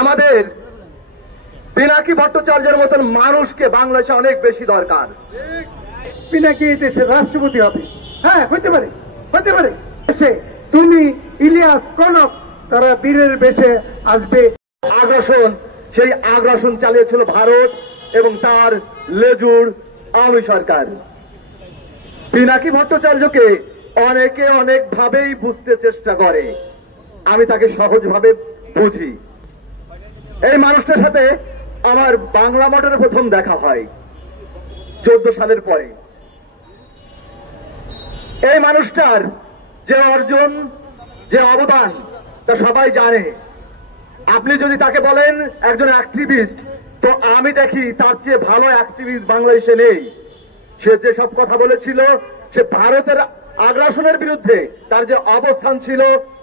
আমাদের পিনাকি ভট্টাচার্যের মতন মানুষকে বাংলাদেশে অনেক বেশি দরকার। পিনাকি এই দেশের রাষ্ট্রপতি হবে, হ্যাঁ হতে পারে, হতে পারে। তুমি ইলিয়াস কনক তারা বীরের বেশে আসবে। আগ্রাসন, সেই আগ্রাসন চালিয়েছিল ভারত এবং তার লেজুর আওয়ামী সরকার। পিনাকি ভট্টাচার্যকে অনেকে অনেক ভাবেই বুঝতে চেষ্টা করে, আমি তাকে সহজভাবে বুঝি। এই মানুষটার সাথে আমার বাংলা মোটরে প্রথম দেখা হয় 14 সালের পরে। এই মানুষটার যে অর্জন, যে অবদান তা সবাই জানে। আপনি যদি তাকে বলেন একজন অ্যাক্টিভিস্ট, তো আমি দেখি তার চেয়ে ভালো অ্যাক্টিভিস্ট বাংলাদেশে নেই। সে যেসব কথা বলেছিল, সে ভারতের আগ্রাসনের বিরুদ্ধে তার যে অবস্থান ছিল,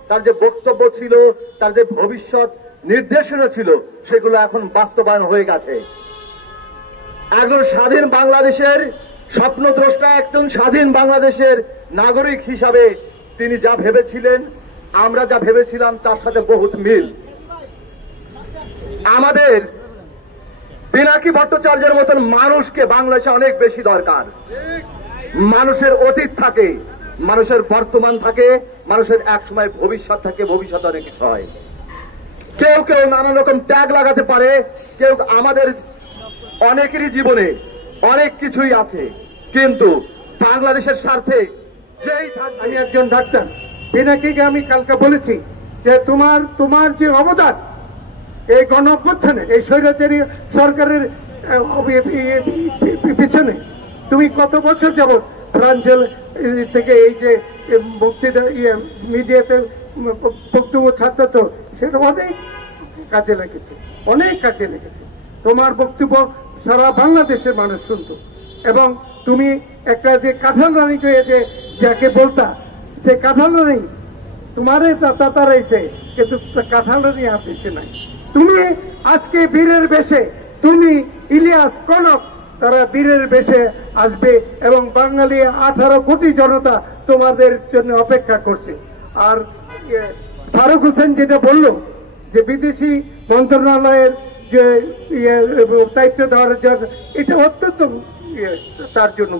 তার যে বক্তব্য ছিল, তার যে ভবিষ্যৎ নির্দেশনা ছিল, সেগুলো এখন বাস্তবায়ন হয়ে গেছে। একজন স্বাধীন বাংলাদেশের স্বপ্নদ্রষ্টা, একজন স্বাধীন বাংলাদেশের নাগরিক হিসাবে তিনি যা ভেবেছিলেন, আমরা যা ভেবেছিলাম তার সাথে বহুত মিল। আমাদের পিনাকি ভট্টাচার্যের মতন মানুষকে বাংলাদেশে অনেক বেশি দরকার। মানুষের অতীত থাকে, মানুষের বর্তমান থাকে, মানুষের এক সময় ভবিষ্যৎ থাকে, ভবিষ্যৎ অনেক কিছু হয়। কেউ কেউ নানা রকম ট্যাগ লাগাতে পারে, কেউ আমাদের অনেকেরই জীবনে অনেক কিছুই আছে, কিন্তু বাংলাদেশের স্বার্থে যেই আমি একজন ডাক্তার, পিনাকিকে আমি কালকে বলেছি যে তোমার যে অবদান এই গণ অভ্যুত্থানে, এই স্বৈরাচারী সরকারের পিছনে তুমি কত বছর যাবৎ ফ্রান্সের থেকে এই যে বক্তৃতা মিডিয়াতে বক্তব্য ছাড়ত, সেটা অনেক কাজে লেগেছে, অনেক কাজে লেগেছে। তোমার বক্তব্য সারা বাংলাদেশের মানুষ শুনত। এবং তুমি একটা যে কাঁঠাল রানীকে যে যাকে বলতা, সে কাঁঠাল রানী তোমারে তাতারাইছে, কিন্তু কাঁঠাল রানী আর দেশে নাই। তুমি আজকে বীরের বেশে, তুমি ইলিয়াস কনক তারা বীরের বেশে আসবে এবং বাঙালি 18 কোটি জনতা তোমাদের জন্য অপেক্ষা করছে। আর ফারুক হোসেন যেটা বলল যে বিদেশি মন্ত্রণালয়ের যে দায়িত্ব দেওয়ার জন্য, এটা অত্যন্ত তার জন্য,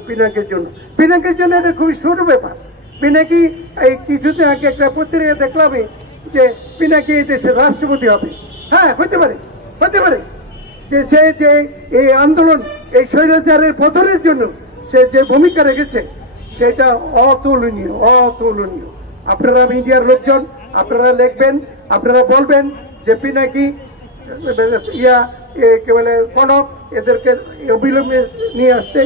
পিনাকির জন্য এটা খুবই ছোট ব্যাপার। পিনাকি এই কিছুদিন আগে একটা পত্রিকা দেখলাম যে পিনাকি এই দেশের রাষ্ট্রপতি হবে, হ্যাঁ হতে পারে, হতে পারে। সে যে এই আন্দোলন, এই স্বৈরাচারের পতনের জন্য সে যে ভূমিকা রেখেছে, সেটা অতুলনীয়, অতুলনীয়। আপনারা মিডিয়ার লোকজন, আপনারা লিখবেন, আপনারা বলবেন যে পিনাকি কি বলে কনক এদেরকে অবিলম্বে নিয়ে আসতে